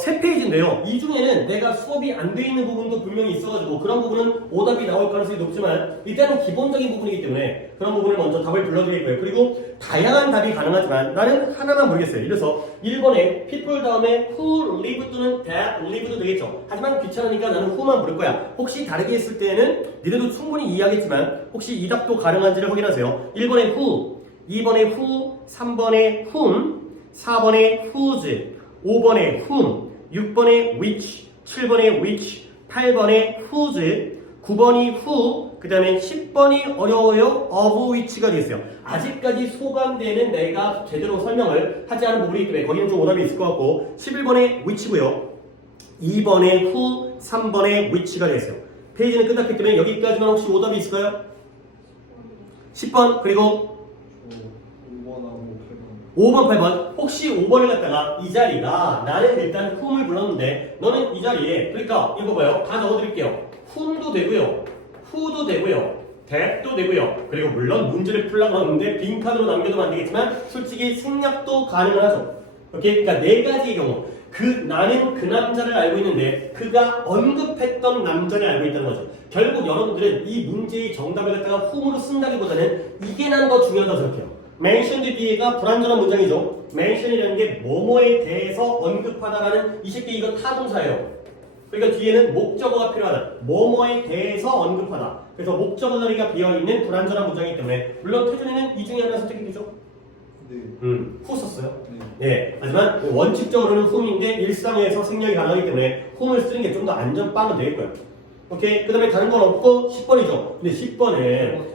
세 페이지인데요. 이 중에는 내가 수업이 안 돼 있는 부분도 분명히 있어가지고 그런 부분은 오답이 나올 가능성이 높지만 일단은 기본적인 부분이기 때문에 그런 부분을 먼저 답을 불러드릴 거예요. 그리고 다양한 답이 가능하지만 나는 하나만 모르겠어요. 예를 들어서 1번에 people 다음에 who live 또는 that live도 되겠죠. 하지만 귀찮으니까 나는 who만 부를 거야. 혹시 다르게 했을 때는 니들도 충분히 이해하겠지만 혹시 이 답도 가능한지를 확인하세요. 1번에 who, 2번에 who, 3번에 whom, 4번에 whose, 5번에 whom, 6번에 which, 7번에 which, 8번에 whose, 9번이 who, 그 다음에 10번이 어려워요. of which가 되겠어요. 아직까지 소감되는 내가 제대로 설명을 하지 않은 부분이기 때문에 거기는 좀 오답이 있을 것 같고 11번에 which고요. 2번에 who, 3번에 which가 되겠어요. 페이지는 끝났기 때문에 여기까지만 혹시 오답이 있을까요? 10번 그리고 5번, 8번. 혹시 5번을 갖다가 이 자리가 나는 일단 whom을 불렀는데 너는 이 자리에 그러니까 이거 봐요. 다 적어드릴게요. whom도 되고요. who도 되고요. that도 되고요. 그리고 물론 문제를 풀려고 하는데 빈칸으로 남겨두면 안 되겠지만 솔직히 생략도 가능하죠. 오케이? 그러니까 네 가지의 경우 나는 그 남자를 알고 있는데 그가 언급했던 남자를 알고 있다는 거죠. 결국 여러분들은 이 문제의 정답을 갖다가 whom으로 쓴다기보다는 이게 난 더 중요하다고 생각해요. mentioned 뒤에가 불완전한 문장이죠. mention이라는 게 뭐뭐에 대해서 언급하다라는 이 새끼 이거 타동사예요. 그러니까 뒤에는 목적어가 필요하다. 뭐뭐에 대해서 언급하다. 그래서 목적어 자리가 비어있는 불완전한 문장이기 때문에 물론 태준이는 이 중에 하나 선택이겠죠? 네. who 썼어요? 네. 네. 하지만 원칙적으로는 whom인데 일상에서 생략이 가능하기 때문에 whom을 쓰는 게 좀 더 안전빵은 될 거예요. 오케이? 그 다음에 다른 건 없고 10번이죠. 근데 10번은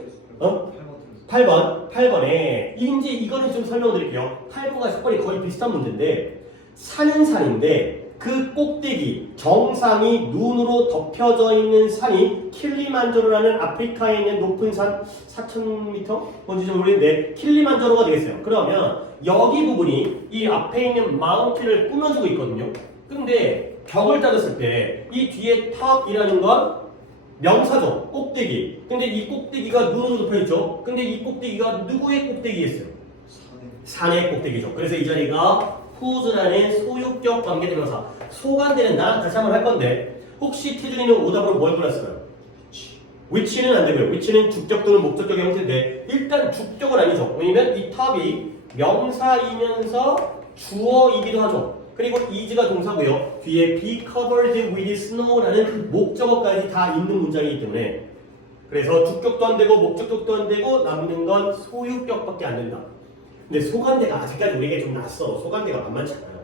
8번에 이제 이거는 좀 설명드릴게요. 8번과 10번이 거의 비슷한 문제인데 산은 산인데 그 꼭대기 정상이 눈으로 덮여져 있는 산이 킬리만자로라는 아프리카에 있는 높은 산 4,000m? 뭔지 좀 모르겠는데 킬리만자로가 되겠어요. 그러면 여기 부분이 이 앞에 있는 마운틴을 꾸며주고 있거든요. 근데 벽을 따졌을 때 이 뒤에 탑이라는 건 명사죠. 꼭대기. 근데 이 꼭대기가 눈으로 덮여있죠. 근데 이 꼭대기가 누구의 꼭대기였어요? 산의 꼭대기죠. 그래서 이 자리가 whose라는 소유격 관계대명사. 소관대는 나랑 다시 한번 할 건데 혹시 태준이는 오답으로 뭘 골랐을까요? which는 안 되고요. which는 주격 또는 목적격의 형태인데 일단 주격은 아니죠. 왜냐면 이 탑이 명사이면서 주어이기도 하죠. 그리고 is가 동사고요. 뒤에 be covered with snow라는 목적어까지 다 있는 문장이기 때문에 그래서 주격도 안 되고 목적격도 안 되고 남는 건 소유격밖에 안 된다. 근데 소관대가 아직까지 우리에게 좀 낯설어. 소관대가 만만치 않아요.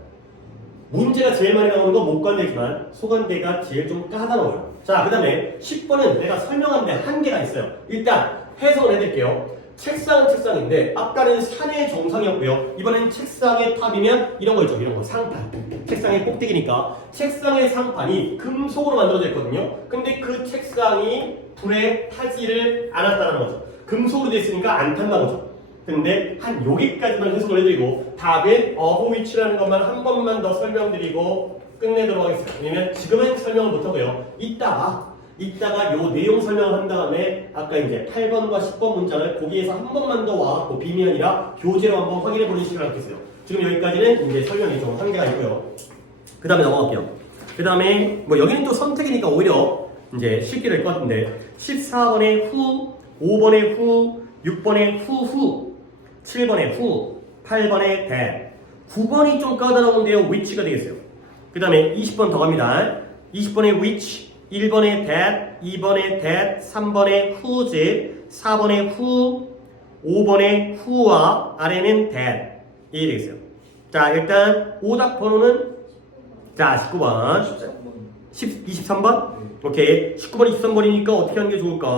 문제가 제일 많이 나오는 건 목관대지만 소관대가 제일 좀 까다로워요. 자, 그 다음에 10번은 내가 설명하는데 한계가 있어요. 일단 해석을 해드릴게요. 책상은 책상인데 아까는 산의 정상이었고요. 이번엔 책상의 탑이면 이런 거 있죠. 이런 거 상판. 책상의 꼭대기니까 책상의 상판이 금속으로 만들어져 있거든요. 근데 그 책상이 불에 타지를 않았다는 거죠. 금속으로 되어 있으니까 안 탄다는 거죠. 근데 한 여기까지만 해석을 해드리고 답은 of which라는 것만 한 번만 더 설명드리고 끝내도록 하겠습니다. 왜냐면 지금은 설명을 못하고요. 이따가 요 내용 설명을 한 다음에 아까 이제 8번과 10번 문장을 거기에서 한 번만 더 와갖고 빔이 아니라 교재로 한번 확인해 보는 시간을 갖겠어요. 지금 여기까지는 이제 설명이 좀 한계가 있고요. 그 다음에 넘어갈게요. 그 다음에 뭐 여기는 또 선택이니까 오히려 이제 쉽게 될 것 같은데 14번에 who, 5번에 who, 6번에 who, 7번에 who, 8번에 that, 9번이 좀 까다로운데요. which가 되겠어요. 그 다음에 20번 더 갑니다. 20번에 which, 1번에 that, 2번에 that, 3번에 whose, 4번에 who, 5번에 who와 아래는 that 이게 되겠어요. 자, 일단 오답 번호는 자 19번 23번? 오케이. 19번, 23번이니까 어떻게 하는 게 좋을까?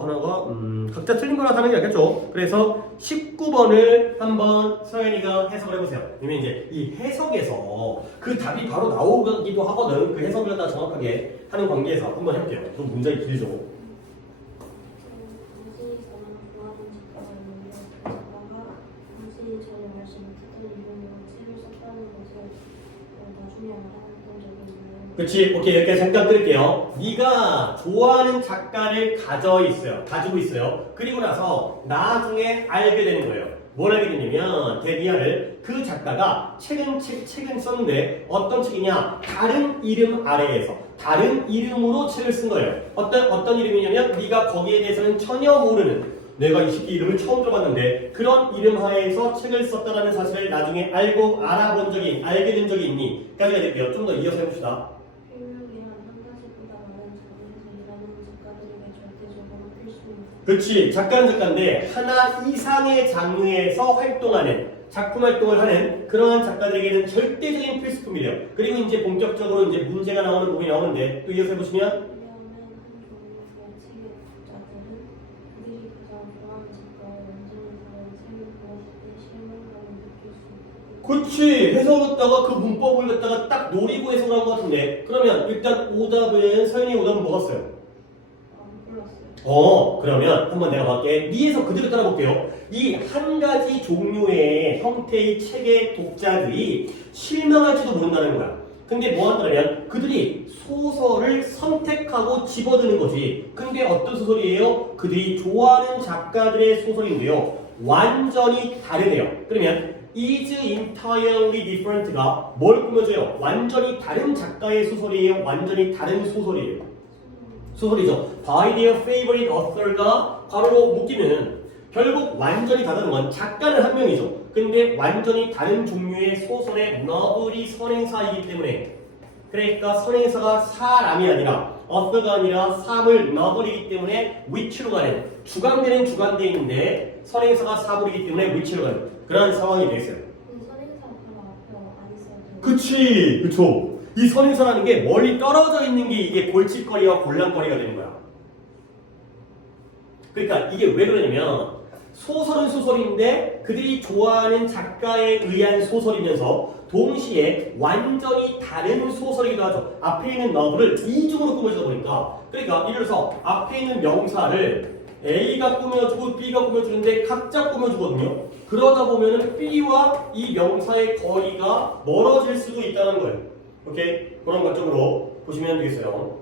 하나가 각자 틀린 거나 하는 게 낫겠죠. 그래서 19번을 한번 서연이가 해석을 해보세요. 왜냐면 이제 이 해석에서 그 답이 바로 나오기도 하거든. 그 해석을 갖다 정확하게 하는 관계에서 한번 해볼게요. 좀 문장이 길죠. 그렇지. 오케이. 여기까지 잠깐 끊을게요. 네가 좋아하는 작가를 가지고 있어요. 그리고 나서 나중에 알게 되는 거예요. 뭘 하게 되냐면 데비안을 그 작가가 책은 썼는데 어떤 책이냐? 다른 이름 아래에서 다른 이름으로 책을 쓴 거예요. 어떤 이름이냐면 네가 거기에 대해서는 전혀 모르는 내가 이 새끼 이름을 처음 들어봤는데 그런 이름 하에서 책을 썼다라는 사실을 나중에 알게 된 적이 있니? 까지가 될게요. 좀 더 이어서 해봅시다. 필명이란 한 가지보다 많은 장르에서 일하는 작가들에게 절대적으로 필수입니다. 그렇지. 작가는 작가인데 하나 이상의 장르에서 활동하는 작품 활동을 하는 그러한 작가들에게는 절대적인 필수품이래요. 그리고 이제 본격적으로 이제 문제가 나오는 부분이 나오는데 또 이어서 해보시면 필명은 한 종류의 책의 독자들은 그들이 가장 좋아하는 작가의 원전을 다룬 책을 보았을 때 실망감을 느낄 수 있다. 그렇지. 해석을 갖다가 그 문법을 갖다가 딱 노리고 해석을 한 것 같은데 그러면 일단 오답은 서연이 오답은 뭐였어요? 몰랐어요. 그러면 한번 내가 볼게. 네 해석 그대로 따라볼게요. 이 한 가지 종류의 형태의 책의 독자들이 실망할지도 모른다는 거야. 근데 뭐 한다면 그들이 소설을 선택하고 집어드는 거지. 근데 어떤 소설이에요? 그들이 좋아하는 작가들의 소설인데요. 완전히 다르네요. 그러면 is entirely different가 뭘 꾸며줘요? 완전히 다른 작가의 소설이에요? 완전히 다른 소설이에요? 소설이죠. By their favorite author가 바로 묶이면 결국 완전히 다른 건 작가는 한 명이죠. 근데 완전히 다른 종류의 소설의 너블이 선행사이기 때문에 그러니까 선행사가 사람이 아니라 author가 아니라 사물 너블이기 때문에 which로 가는 주관되는 주관대인데 선행사가 사물이기 때문에 which로 가는 그런 상황이 되겠어요. 선행사 바로 앞에 안 있어요. 그치, 그쵸. 이 선행사라는 게 멀리 떨어져 있는 게 이게 골칫거리와 곤란거리가 되는 거야. 그러니까 이게 왜 그러냐면 소설은 소설인데 그들이 좋아하는 작가에 의한 소설이면서 동시에 완전히 다른 소설이기도 하죠. 앞에 있는 너블을 이중으로 꾸며주다 보니까 그러니까 예를 들어서 앞에 있는 명사를 A가 꾸며주고 B가 꾸며주는데 각자 꾸며주거든요. 그러다 보면은 B와 이 명사의 거리가 멀어질 수도 있다는 거예요. 오케이? 그런 관점으로 보시면 되겠어요.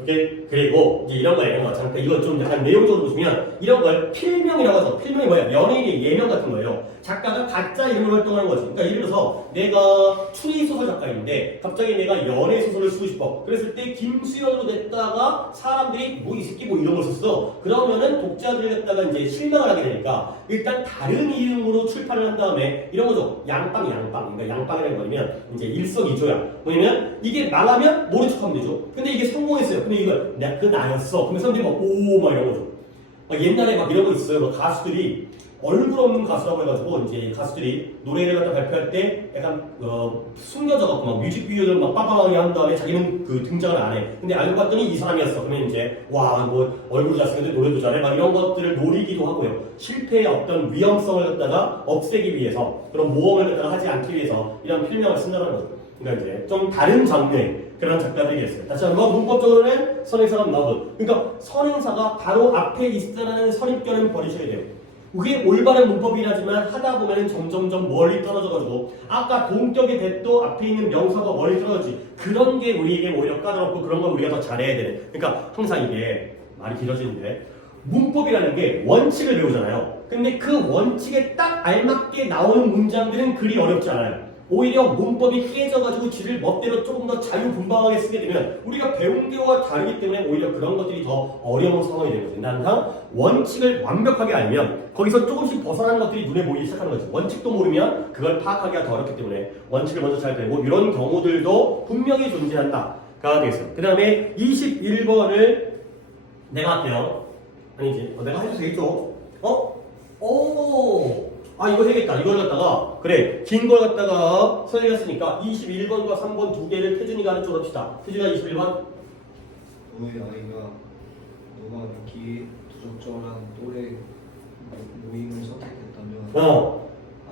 오케이? 그리고 이제 이런 거예요. 잠깐 이거 좀 약간 내용적으로 보시면 이런 걸 필명이라고 하죠. 필명이 뭐야? 연예인의 예명 같은 거예요. 작가가 가짜 이름으로 활동하는 거지. 그러니까 예를 들어서 내가 추리소설 작가인데 갑자기 내가 연애 소설을 쓰고 싶어. 그랬을 때 김수현으로 냈다가 사람들이 뭐 이 새끼 뭐 이런 걸 썼어. 그러면은 독자들 갖다가 이제 실망을 하게 되니까 일단 다른 이름으로 출판을 한 다음에 이런 거죠. 양빵. 그러니까 양빵이라는 거냐면 이제 일석이조야. 뭐냐면 이게 망하면 모른 척하면 되죠. 근데 이게 성공했어요. 근데 이걸 내가 그 나였어. 그러면 사람들이 막 오 막 이런 거죠. 막 옛날에 막 이런 거 있어요. 막 가수들이 얼굴 없는 가수라고 해가지고 이제 가수들이 노래를 갖다 발표할 때 약간 숨겨져갖고 막 뮤직비디오를 막 빠방하게 한 다음에 자기는 그 등장을 안 해. 근데 알고 봤더니 이 사람이었어. 그러면 이제 와 뭐 얼굴 잘생겼는데 노래도 잘해. 막 이런 것들을 노리기도 하고요. 실패의 어떤 위험성을 갖다가 없애기 위해서 그런 모험을 갖다가 하지 않기 위해서 이런 필명을 쓴다는 거죠. 그러니까 이제 좀 다른 장르의 그런 작가들이 있어요. 다시 한번 문법적으로는 선행사가 나오고 그러니까 선행사가 바로 앞에 있다는 선입견은 버리셔야 돼요. 그게 올바른 문법이라지만 하다 보면은 점점점 멀리 떨어져가지고 아까 동격의 대도 앞에 있는 명사가 멀리 떨어지지 그런 게 우리에게 오히려 까다롭고 그런 걸 우리가 더 잘해야 되는 그러니까 항상 이게 말이 길어지는데 문법이라는 게 원칙을 배우잖아요. 근데 그 원칙에 딱 알맞게 나오는 문장들은 그리 어렵지 않아요. 오히려 문법이 깨져가지고 지를 멋대로 조금 더 자유분방하게 쓰게 되면 우리가 배운 게와 다르기 때문에 오히려 그런 것들이 더 어려운 상황이 되는 거죠. 항상 원칙을 완벽하게 알면 거기서 조금씩 벗어나는 것들이 눈에 보이기 시작하는 거죠. 원칙도 모르면 그걸 파악하기가 더 어렵기 때문에 원칙을 먼저 잘 배우고 이런 경우들도 분명히 존재한다가 되겠어요. 그 다음에 21번을 내가 할게요. 아니지. 내가 해도 되겠죠? 이거 해야겠다. 이걸 갖다가 그래 긴 걸 갖다가 선생님이 했으니까 21번과 3번 두 개를 태준이가 하는 쪽으로 합시다. 태준이가 21번 너의 아이가 너가 믿기에 부적절한 또래 모임을 선택했다면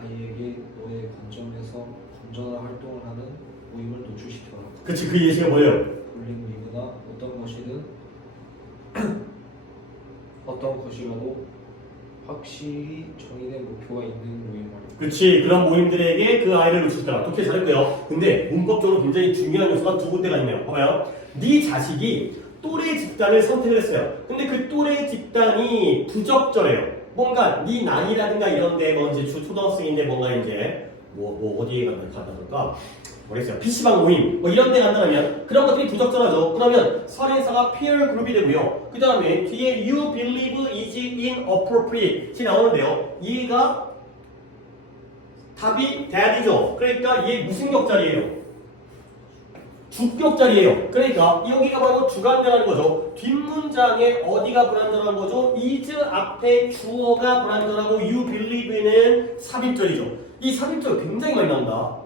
아이에게 너의 관점에서 건전한 활동을 하는 모임을 노출시켜라. 그치 그 예시가 뭐예요? 불린 리그나 어떤 것이든 어떤 것이라도 확실히 정의된 목표가 있는 모임 말이야. 그치 그런 모임들에게 그 아이를 노출시켜라. 독해 잘했고요. 근데 문법적으로 굉장히 중요한 요소가 두 군데가 있네요. 봐봐요. 네 자식이 또래 집단을 선택을 했어요. 근데 그 또래 집단이 부적절해요. 뭔가 네 나이라든가 이런데 뭐 이제 초등학생인데 뭔가 이제 뭐 어디에 간다든가 모르겠어요. PC방 모임 뭐 이런 데 간다면 그런 것들이 부적절하죠. 그러면 설에서가 peer 그룹이 되고요. 그 다음에 뒤에 you believe is inappropriate 나오는데요. 얘가 답이 대안이죠. 그러니까 얘 무슨 격자리예요? 주격자리예요. 그러니까 여기가 바로 주관되라는 거죠. 뒷문장에 어디가 불완전한 거죠? is 앞에 주어가 불완전하고 you believe는 삽입절이죠. 이 삽입절 굉장히 많이 나온다.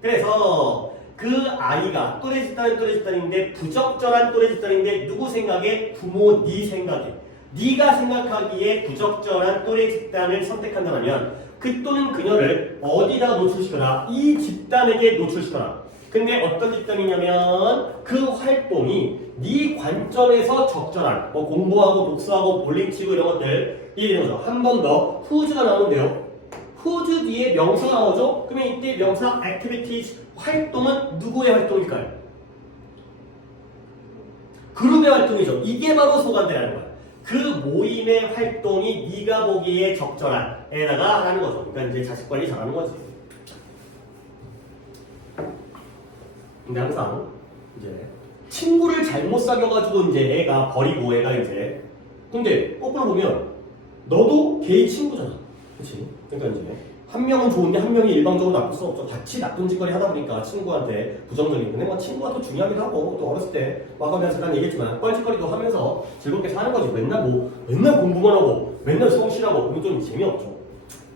그래서 그 아이가 또래 집단인데 부적절한 또래 집단인데 누구 생각에? 부모 네 생각에. 네가 생각하기에 부적절한 또래 집단을 선택한다면 그 또는 그녀를 어디다가 노출시켜라? 이 집단에게 노출시켜라. 근데 어떤 집단이냐면 그 활동이 네 관점에서 적절한 뭐 공부하고 독서하고 볼링 치고 이런 것들 이런 거죠. 한 번 더 who's가 나오는데요. whose 뒤에 명사가 나오죠. 그러면 이때 명사 activities 활동은 누구의 활동일까요? 그룹의 활동이죠. 이게 바로 소관대라는 거야. 그 모임의 활동이 네가 보기에 적절한 에다가 하는 거죠. 그러니까 이제 자식 관리 잘하는 거지. 근데 항상 이제 친구를 잘못 사귀어가지고 이제 애가 버리고 애가 이제 근데 거꾸로 보면 너도 걔의 친구잖아. 그치? 그러니까 이제 한 명은 좋은데 한 명이 일방적으로 나쁠 수 없죠. 같이 나쁜 짓거리 하다 보니까 친구한테 부정적인 근데 뭐 친구가 또 중요하기도 하고 또 어렸을 때 아까 잠깐 얘기했지만 뻘짓거리도 하면서 즐겁게 사는 거지. 맨날 공부만 하고 맨날 성실하고 그건 좀 재미없죠.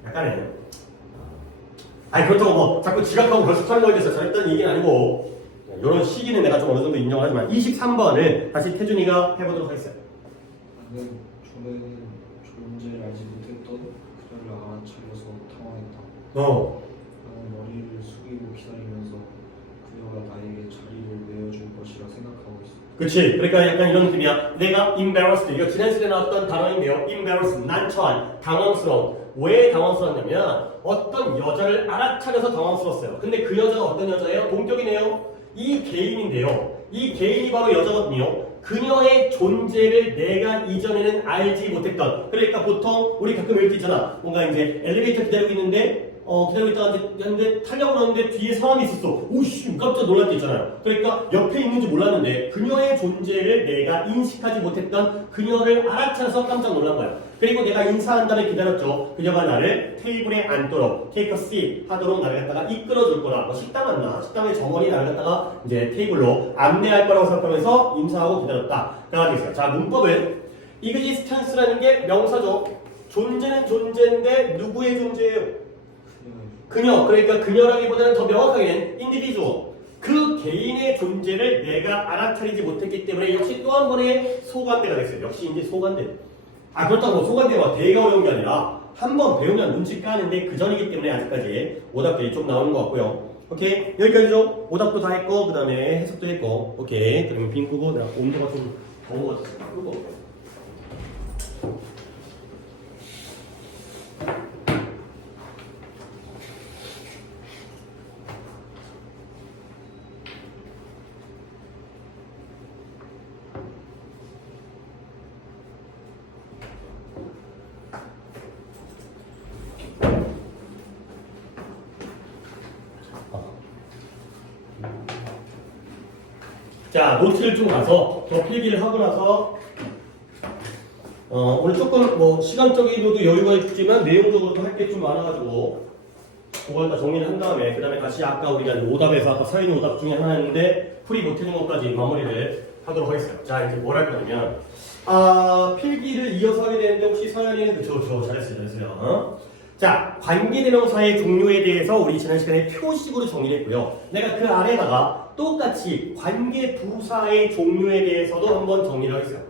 약간의 아니 그렇다고 뭐 자꾸 지각하고 벌써 사는 거에 대해서 잘했다는 얘기는 아니고 이런 시기는 내가 좀 어느 정도 인정을 하지만 23번을 다시 태준이가 해보도록 하겠습니다. 저는 존재를 알지 못했던 그녀를 알아차려서 당황했다. 나는 머리를 숙이고 기다리면서 그녀가 나에게 자리를 내어줄 것이라 생각하고 있어. 그치. 그러니까 약간 이런 느낌이야. 내가 embarrassed. 이거 지난 시간에 나왔던 단어인데요. embarrassed. 난처한, 당황스러운. 왜 당황스러웠냐면 어떤 여자를 알아차려서 당황스러웠어요. 근데 그 여자가 어떤 여자예요? 동격이네요. 이 개인인데요. 이 개인이 바로 여자거든요. 그녀의 존재를 내가 이전에는 알지 못했던. 그러니까 보통 우리 가끔 이럴 때 있잖아. 뭔가 이제 엘리베이터 기다리고 있는데 기다리고 있다가 이제 타려고 그러는데 뒤에 사람이 있었어. 오씨 깜짝 놀랄 때 있잖아요. 그러니까 옆에 있는지 몰랐는데 그녀의 존재를 내가 인식하지 못했던 그녀를 알아차려서 깜짝 놀란 거야. 그리고 내가 인사한 다음에 기다렸죠. 그녀가 나를 테이블에 앉도록 take a seat 하도록 나를 갖다가 이끌어줄 거라. 뭐 식당 왔나? 식당의 정원이 나를 갖다가 이제 테이블로 안내할 거라고 생각하면서 인사하고 기다렸다. 라고 되어 있어요. 자, 문법은 existence라는 게 명사죠. 존재는 존재인데 누구의 존재예요? 그녀. 그러니까 그녀라기보다는 더 명확하게는 individual. 그 개인의 존재를 내가 알아차리지 못했기 때문에 역시 또 한 번의 소관대가 됐어요. 역시 이제 소관대. 그렇다고 소관대가 대가 어려운 게 아니라 한 번 배우면 눈치 까는데 그 전이기 때문에 아직까지 오답들이 좀 나오는 것 같고요. 오케이. 여기까지죠. 오답도 다 했고 그 다음에 해석도 했고 오케이. 그러면 빈 끄고 내가 온도가 좀 더운 것 같아서 끄고. 자, 노트를 좀 가서 더 필기를 하고 나서 오늘 조금 뭐 시간적으로도 여유가 있지만 내용적으로도 할 게 좀 많아가지고 그걸 다 정리를 한 다음에 그 다음에 다시 아까 우리가 오답에서 아까 서인이 오답 중에 하나였는데 풀이 못해준 것까지 마무리를 하도록 하겠어요. 자, 이제 뭘 할 거냐면 필기를 이어서 하게 되는데 혹시 서연이는 그쵸 잘했어요. 자, 관계대명사의 종류에 대해서 우리 지난 시간에 표식으로 정리를 했고요. 내가 그 아래다가 똑같이 관계부사의 종류에 대해서도 한번 정리를 하겠어요.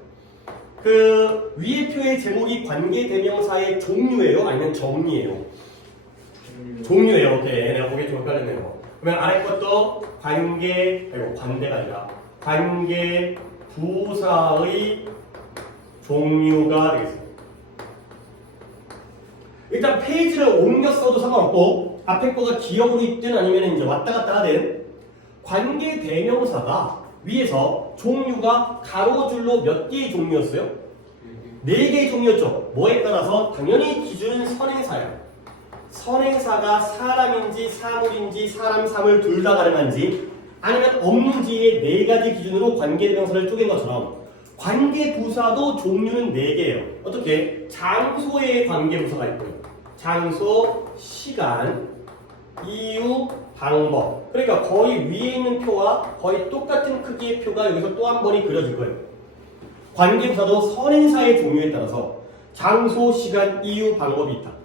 그 위의 표의 제목이 관계대명사의 종류예요? 아니면 정리예요? 종류예요. 오케이. 내가 보기에 좀 헷갈렸네요. 그러면 아래 것도 관계가 아니라 관계부사의 종류가 되겠습니다. 일단 페이지를 옮겨 써도 상관없고 앞에 거가 기억으로 있든 아니면 이제 왔다 갔다 하든 관계 대명사가 위에서 종류가 가로줄로 몇 개의 종류였어요? 4개의 종류였죠. 뭐에 따라서? 당연히 기준은 선행사예요. 선행사가 사람인지 사물인지 사람, 사물 둘 다 가능한지 아니면 없는지의 4가지 기준으로 관계대명사를 쪼갠 것처럼 관계부사도 종류는 4개예요. 어떻게? 장소의 관계부사가 있고요. 장소, 시간, 이유, 방법. 그러니까 거의 위에 있는 표와 거의 똑같은 크기의 표가 여기서 또 한 번이 그려질 거예요. 관계부사도 선행사의 종류에 따라서 장소, 시간, 이유, 방법이 있다.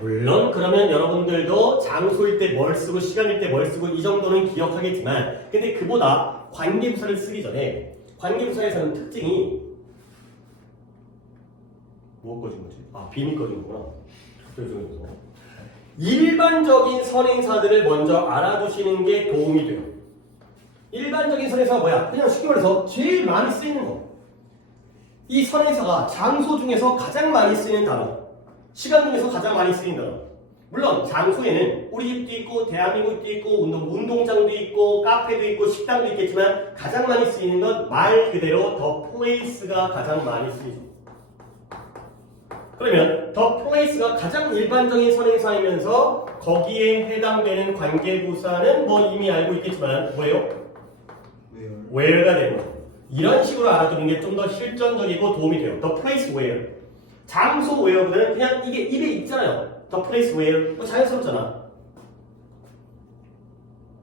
물론 그러면 여러분들도 장소일 때 뭘 쓰고 시간일 때 뭘 쓰고 이 정도는 기억하겠지만 근데 그보다 관계부사를 쓰기 전에 관계부사에서는 특징이 뭐 꺼진 거지? 비밀 꺼진 거구나. 일반적인 선행사들을 먼저 알아두시는 게 도움이 돼요. 일반적인 선행사가 뭐야? 그냥 쉽게 말해서 제일 많이 쓰이는 거. 이 선행사가 장소 중에서 가장 많이 쓰이는 단어, 시간 중에서 가장 많이 쓰이는 단어. 물론 장소에는 우리 집도 있고 대한민국도 있고 운동장도 있고 카페도 있고 식당도 있겠지만 가장 많이 쓰이는 건 말 그대로 the place가 가장 많이 쓰이죠. 그러면 the place가 가장 일반적인 선행사이면서 거기에 해당되는 관계부사는 뭐 이미 알고 있겠지만 뭐예요? where가 되는 거죠. 이런 식으로 알아두는 게 좀 더 실전적이고 도움이 돼요. The place where. 장소 where보다는 그냥 이게 입에 있잖아요. The place where. 자연스럽잖아.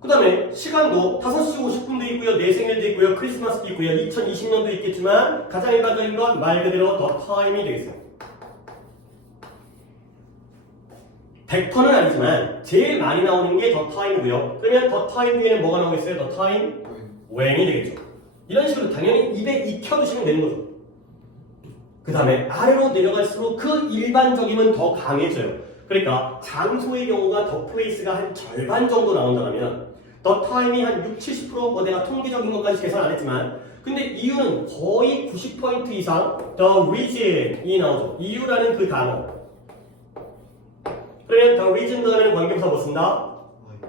그 다음에 시간도 5시 50분도 있고요. 내 생일도 있고요. 크리스마스도 있고요. 2020년도 있겠지만 가장 일반적인 건 말 그대로 the time이 되겠어요. 100%는 아니지만 제일 많이 나오는 게 the time이고요. 그러면 the time 뒤에는 뭐가 나오겠어요? The time when이 되겠죠. 이런 식으로 당연히 입에 익혀두시면 되는 거죠. 그 다음에 아래로 내려갈수록 그 일반적이면 더 강해져요. 그러니까 장소의 경우가 the place가 한 절반 정도 나온다면 the time이 한 60, 70% 뭐 내가 통계적인 것까지 계산 안 했지만 근데 이유는 거의 90% 이상 the reason이 나오죠. 이유라는 그 단어. 그러면 the reason과는 관계부사 뭐 쓴다?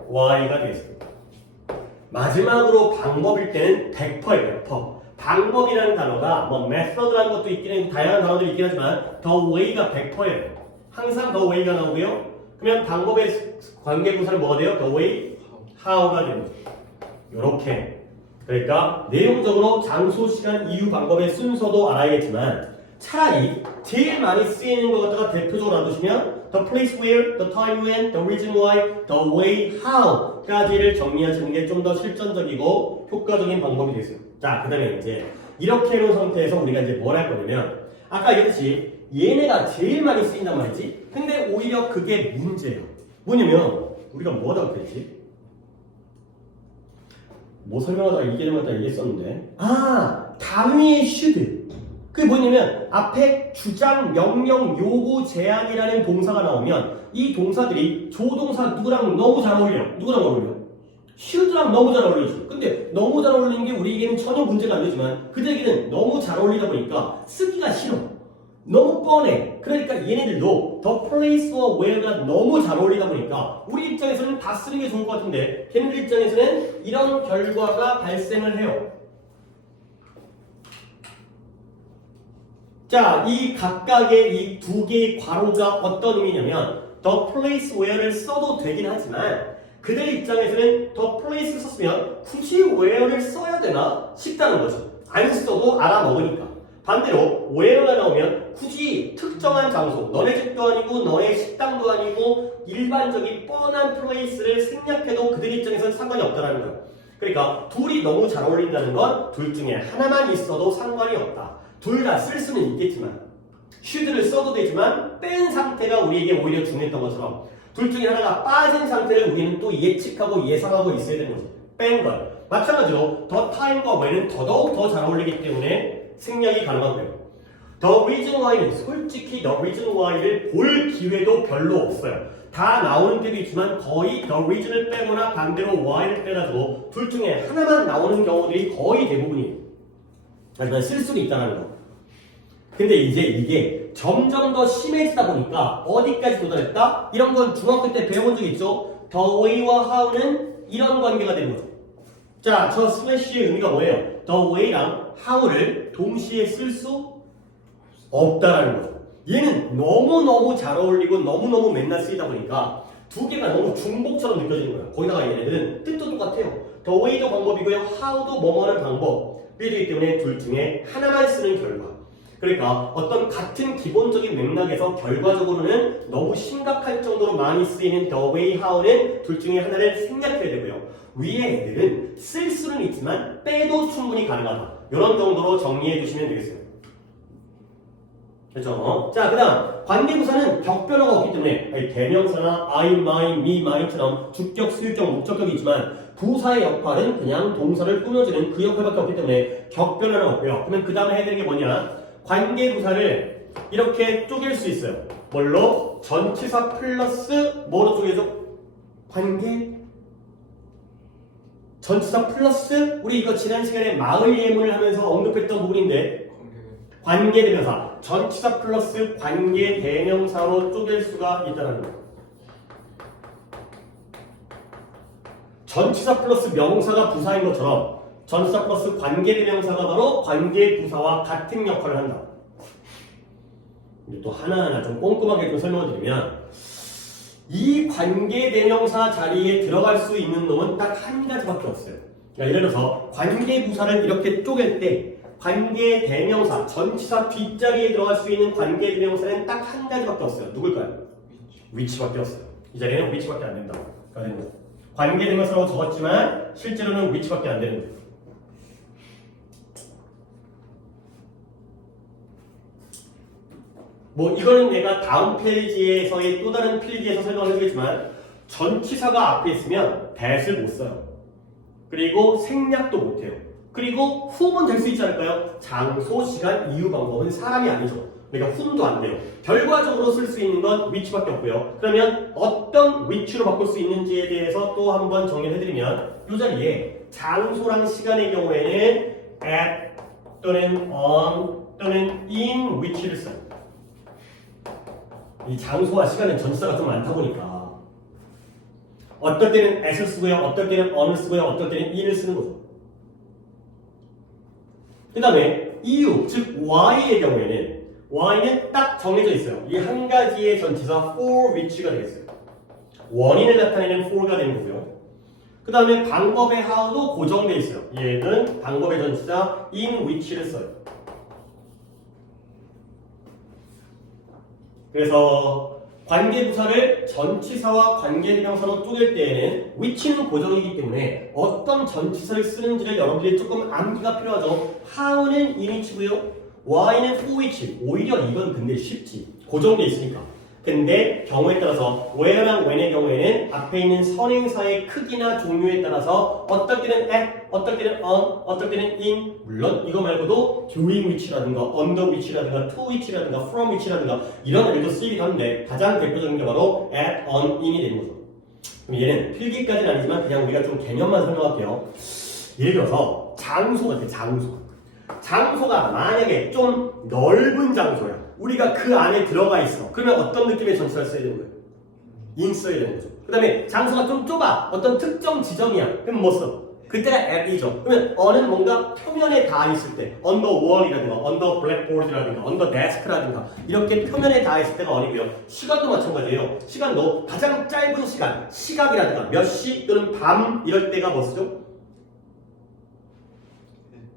Y가 되겠습니다. 마지막으로 방법일 때는 100%예요. 100%. 방법이라는 단어가 뭐 method라는 것도 있긴 해 다양한 단어들이 있긴 하지만 the way가 100%예요. 항상 the way가 나오고요. 그러면 방법의 관계부사는 뭐가 돼요? the way, how가 됩니다. 요렇게. 그러니까 내용적으로 장소, 시간, 이유, 방법의 순서도 알아야겠지만 차라리 제일 많이 쓰이는 것 갖다가 대표적으로 알아두시면 the place where, the time when, the reason why, the way, how 까지를 정리하시는 게 좀 더 실전적이고 효과적인 방법이 되겠어요. 자, 그 다음에 이제 이렇게 해놓은 상태에서 우리가 이제 뭘 할 거냐면 아까 얘기했듯이 얘네가 제일 많이 쓰인단 말이지. 근데 오히려 그게 문제예요. 뭐냐면 우리가 뭐 하다가 그랬지? 뭐 설명하다가 이 개념 갖다 얘기했었는데 단위의 should. 그게 뭐냐면 앞에 주장, 명령, 요구, 제안이라는 동사가 나오면 이 동사들이 조동사 누구랑 너무 잘 어울려. 누구랑 어울려? should랑 너무 잘 어울리죠. 근데 너무 잘 어울리는 게 우리에게는 전혀 문제가 안 되지만 그들에게는 너무 잘 어울리다 보니까 쓰기가 싫어. 너무 뻔해. 그러니까 얘네들도 the place와 where가 너무 잘 어울리다 보니까 우리 입장에서는 다 쓰는 게 좋을 것 같은데 걔네들 입장에서는 이런 결과가 발생을 해요. 자, 이 각각의 이 두 개의 괄호가 어떤 의미냐면 the place where를 써도 되긴 하지만 그들 입장에서는 the place 썼으면 굳이 where를 써야 되나 싶다는 거죠. 안 써도 알아먹으니까. 반대로 where가 나오면 굳이 특정한 장소, 너네 집도 아니고 너의 식당도 아니고 일반적인 뻔한 place를 생략해도 그들 입장에서는 상관이 없다는 거예요. 그러니까 둘이 너무 잘 어울린다는 건 둘 중에 하나만 있어도 상관이 없다. 둘 다 쓸 수는 있겠지만 should를 써도 되지만 뺀 상태가 우리에게 오히려 중요했던 것처럼 둘 중에 하나가 빠진 상태를 우리는 또 예측하고 예상하고 있어야 되는 거죠. 뺀 걸. 마찬가지로 the time과 when은 더더욱 더 잘 어울리기 때문에 생략이 가능하고요. the reason why는 솔직히 the reason why를 볼 기회도 별로 없어요. 다 나오는 때도 있지만 거의 the reason을 빼거나 반대로 why를 빼가지고 둘 중에 하나만 나오는 경우들이 거의 대부분이에요. 하지만 쓸 수는 있다는 거. 근데 이제 이게 점점 더 심해지다 보니까 어디까지 도달했다? 이런 건 중학교 때 배워본 적 있죠? the way와 how는 이런 관계가 되는 거죠. 자, 저 슬래시의 의미가 뭐예요? the way랑 how를 동시에 쓸 수 없다라는 거죠. 얘는 너무너무 잘 어울리고 너무너무 맨날 쓰이다 보니까 두 개가 너무 중복처럼 느껴지는 거예요. 거기다가 얘네들은 뜻도 똑같아요. the way도 방법이고요. how도 뭐뭐하는 방법이 되기 때문에 둘 중에 하나만 쓰는 결과. 그러니까 어떤 같은 기본적인 맥락에서 결과적으로는 너무 심각할 정도로 많이 쓰이는 the way, how는 둘 중에 하나를 생략해야 되고요. 위에 애들은 쓸 수는 있지만 빼도 충분히 가능하다. 이런 정도로 정리해 주시면 되겠어요. 그렇죠? 자, 그 다음 관계부사는 격변어가 없기 때문에 대명사나 I, mine, me, mine처럼 주격, 수유격, 목적격이 있지만 부사의 역할은 그냥 동사를 꾸며주는 그 역할밖에 없기 때문에 격변어는 없고요. 그러면 그 다음에 해야 되는 게 뭐냐? 관계부사를 이렇게 쪼갤 수 있어요. 뭘로? 전치사 플러스 뭐로 쪼개죠? 관계 전치사 플러스 우리 이거 지난 시간에 마을 예문을 하면서 언급했던 부분인데 관계대명사 전치사 플러스 관계대명사로 쪼갤 수가 있다는 거예요. 전치사 플러스 명사가 부사인 것처럼 전치사 플러스 관계대명사가 바로 관계부사와 같은 역할을 한다. 또 하나하나 좀 꼼꼼하게 좀 설명을 드리면 이 관계대명사 자리에 들어갈 수 있는 놈은 딱 한 가지밖에 없어요. 그러니까 예를 들어서 관계부사를 이렇게 쪼갤 때 관계대명사, 전치사 뒷자리에 들어갈 수 있는 관계대명사는 딱 한 가지밖에 없어요. 누굴까요? 위치밖에 없어요. 이 자리에는 위치밖에 안 된다고. 그러니까 관계대명사라고 적었지만 실제로는 위치밖에 안 되는 거예요. 뭐 이거는 내가 다음 페이지에서의 또 다른 필기에서 설명을 해주겠지만 전치사가 앞에 있으면 that을 못 써요. 그리고 생략도 못 해요. 그리고 who는 될 수 있지 않을까요? 장소, 시간, 이유, 방법은 사람이 아니죠. 그러니까 who도 안 돼요. 결과적으로 쓸 수 있는 건 which밖에 없고요. 그러면 어떤 which로 바꿀 수 있는지에 대해서 또 한번 정리를 해드리면 이 자리에 장소랑 시간의 경우에는 at 또는 on 또는 in which를 써요. 이 장소와 시간은 전치사가 좀 많다 보니까 어떨 때는 at을 쓰고요, 어떨 때는 on을 쓰고요, 어떨 때는 in을 쓰는 거죠. 그 다음에 이유, 즉 why의 경우에는 why는 딱 정해져 있어요. 이 한 가지의 전치사 for which가 되겠어요. 원인을 나타내는 for가 되는 거고요. 그 다음에 방법의 how도 고정되어 있어요. 얘는 방법의 전치사 in which를 써요. 그래서 관계부사를 전치사와 관계대명사로 쪼갤 때에는 which는 고정이기 때문에 어떤 전치사를 쓰는지를 여러분들이 조금 암기가 필요하죠. how는 in which고요. why는 for which. 오히려 이건 근데 쉽지. 고정돼 있으니까. 근데 경우에 따라서 where랑 when의 경우에는 앞에 있는 선행사의 크기나 종류에 따라서 어떨 때는 at, 어떨 때는 on, 어떨 때는 in. 물론 이거 말고도 doing which라든가 under which라든가 to which라든가 from which라든가 이런 애들도 쓰이기도 하는데 가장 대표적인 게 바로 at, on, in이 되는 거죠. 그럼 얘는 필기까지는 아니지만 그냥 우리가 좀 개념만 설명할게요. 예를 들어서 장소 같아. 장소가 만약에 좀 넓은 장소야. 우리가 그 안에 들어가 있어. 그러면 어떤 느낌의 전치사를 써야 되는 거예요? in 써야 되는 거죠. 그 다음에 장소가 좀 좁아. 어떤 특정 지점이야. 그럼 뭐 써? 그때가 at이죠. 그러면 on은 뭔가 표면에 닿아 있을 때 on the wall이라든가 on the blackboard라든가 on the desk라든가 이렇게 표면에 닿아 있을 때가 on이고요. 시간도 마찬가지예요. 시간도 가장 짧은 시간, 시각이라든가 몇 시 또는 밤 이럴 때가 뭐 쓰죠?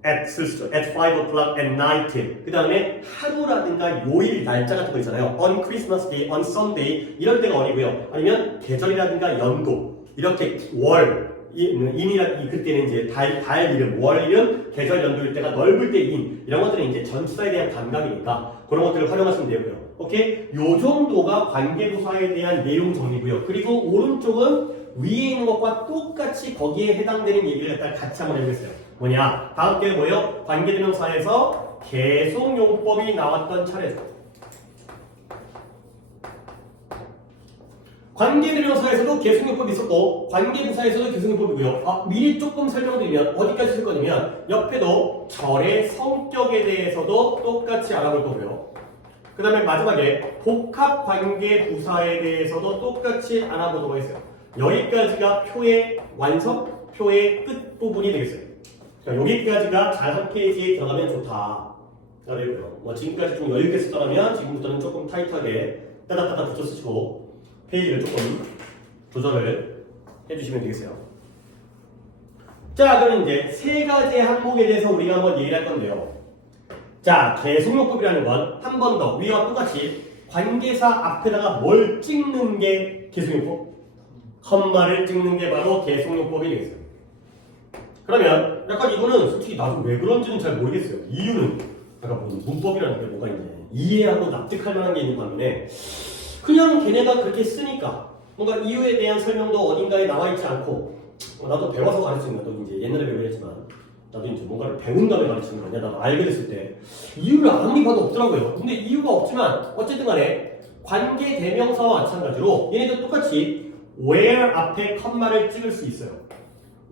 at 쓰죠. at 5 o'clock at night. 그 다음에 하루라든가 요일 날짜 같은 거 있잖아요. on Christmas day, on Sunday 이럴 때가 on이고요. 아니면 계절이라든가 연도 이렇게 월 인이라 그때는 이제 달 이름, 월 이름, 계절 연도일 때가 넓을 때 인 이런 것들은 이제 전치사에 대한 감각이니까 그런 것들을 활용하시면 되고요. 오케이? 요 정도가 관계부사에 대한 내용 정리고요. 그리고 오른쪽은 위에 있는 것과 똑같이 거기에 해당되는 얘기를 같이 한번 해보겠어요. 뭐냐? 다음 게 뭐예요? 관계대명사에서 계속용법이 나왔던 차례죠. 관계대명사에서도 계속용법이 있었고 관계부사에서도 계속용법이고요. 미리 조금 설명드리면 어디까지 쓸 거냐면 옆에도 절의 성격에 대해서도 똑같이 알아볼 거고요. 그 다음에 마지막에 복합관계부사에 대해서도 똑같이 알아보도록 하겠어요. 여기까지가 표의 완성, 표의 끝부분이 되겠어요. 자, 여기까지가 잘 한 페이지에 들어가면 좋다. 그리고요. 뭐 지금까지 좀 여유 있게 쓰더라면 지금부터는 조금 타이트하게 따닥따닥 붙여 쓰시고 페이지를 조금 조절을 해주시면 되겠어요. 자, 그럼 이제 세 가지의 항목에 대해서 우리가 한번 얘기를 할 건데요. 자, 계속용법이라는 건 한 번 더 위와 똑같이 관계사 앞에다가 뭘 찍는 게 계속용법? 컴마를 찍는 게 바로 계속용법이 되겠어요. 그러면 약간 이거는 솔직히 나도 왜 그런지는 잘 모르겠어요. 이유는 약간 뭐 문법이라는 게 뭐가 있냐, 이해하고 납득할 만한 게 있는 반면에 그냥 걔네가 그렇게 쓰니까 뭔가 이유에 대한 설명도 어딘가에 나와 있지 않고 나도 배워서 가르치는 거야. 나도 이제 옛날에 배우겠지만 나도 이제 뭔가를 배운 다음에 가르치는 거 아니야. 나도 알게 됐을 때 이유를 아무리 봐도 없더라고요. 근데 이유가 없지만 어쨌든 간에 관계 대명사와 마찬가지로 얘네도 똑같이 where 앞에 컴마를 찍을 수 있어요.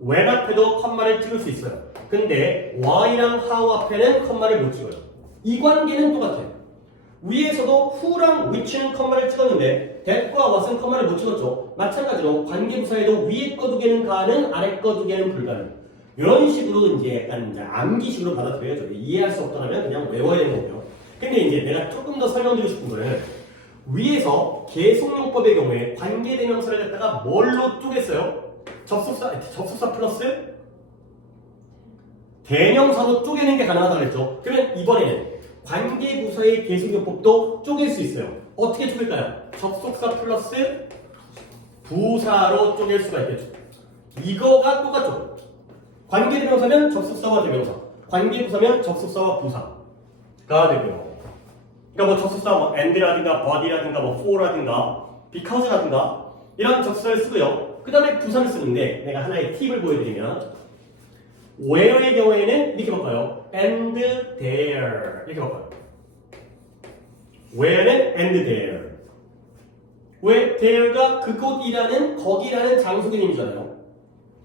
when 앞에도 컴마를 찍을 수 있어요. 근데 why랑 how 앞에는 컴마를 못 찍어요. 이 관계는 똑같아요. 위에서도 who랑 which는 컴마를 찍었는데 that과 what은 컴마를 못 찍었죠. 마찬가지로 관계부사에도 위에 거 두 개는 가능, 아래 거 두 개는 불가능. 이런 식으로 이제 약간 이제 암기식으로 받아들여야죠. 이해할 수 없다면 그냥 외워야 되는 거고요. 근데 이제 내가 조금 더 설명드리고 싶은 거는 위에서 계속용법의 경우에 관계대명사를 갖다가 뭘로 쪼갰어요? 접속사 플러스 대명사로 쪼개는 게 가능하다고 그랬죠. 그러면 이번에는 관계부사의 계속용법도 쪼갤 수 있어요. 어떻게 쪼갤까요? 접속사 플러스 부사로 쪼갤 수가 있겠죠. 이거가 똑같죠. 관계대명사면 접속사와 대명사, 관계부사면 접속사와 부사가 되고요. 그러니까 뭐 접속사 뭐 and라든가 bud라든가 뭐 for라든가 because라든가 이런 접속사를 쓰고요. 그 다음에 부사를 쓰는데 내가 하나의 팁을 보여드리면 where의 경우에는 이렇게 바꿔요. and there 이렇게 바꿔요. where는 and there. 왜? there가 그곳이라는 거기라는 장소 개념이잖아요.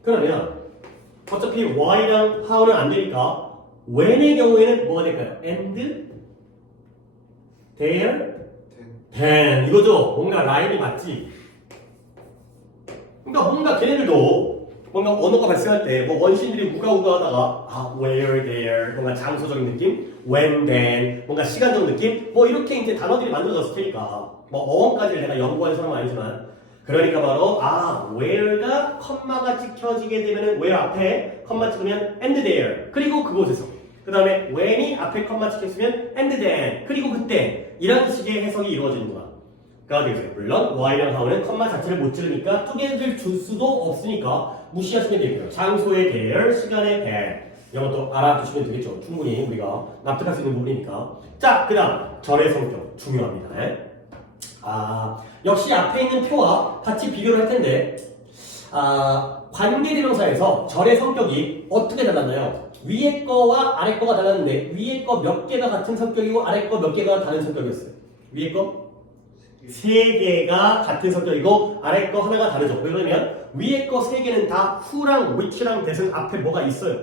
그러면 어차피 why랑 how는 안 되니까 when의 경우에는 뭐가 될까요? and there then 이거죠. 뭔가 라인이 맞지. 그러니까 뭔가 걔네들도 뭔가 언어가 발생할 때 뭐 원시인들이 우가우가 하다가 where, there 뭔가 장소적인 느낌, when, then 뭔가 시간적 느낌 뭐 이렇게 이제 단어들이 만들어졌을 테니까 뭐 어원까지를 내가 연구한 사람은 아니지만 그러니까 바로 where가 컴마가 찍혀지게 되면은 where 앞에 컴마 찍으면 and there 그리고 그곳에서 그 다음에 when이 앞에 컴마 찍혔으면 and then 그리고 그때 이런 식의 해석이 이루어지는 거야. 가 되겠어요. 물론 why랑 how는 컴마 자체를 못 찍으니까 쪼개질 줄 수도 없으니까 무시하시면 되고요. 장소의 there, 시간의 then 이것도 알아두시면 되겠죠. 충분히 우리가 납득할 수 있는 부분이니까. 자, 그 다음 절의 성격 중요합니다. 역시 앞에 있는 표와 같이 비교를 할 텐데 관계대명사에서 절의 성격이 어떻게 달랐나요? 위에 거와 아래 거가 달랐는데 위에 거 몇 개가 같은 성격이고 아래 거 몇 개가 다른 성격이었어요. 위에 거 세 개가 같은 성격이고 아래 거 하나가 다르죠. 그러면 위에 거 세 개는 다 who랑 which랑 that은 앞에 뭐가 있어요?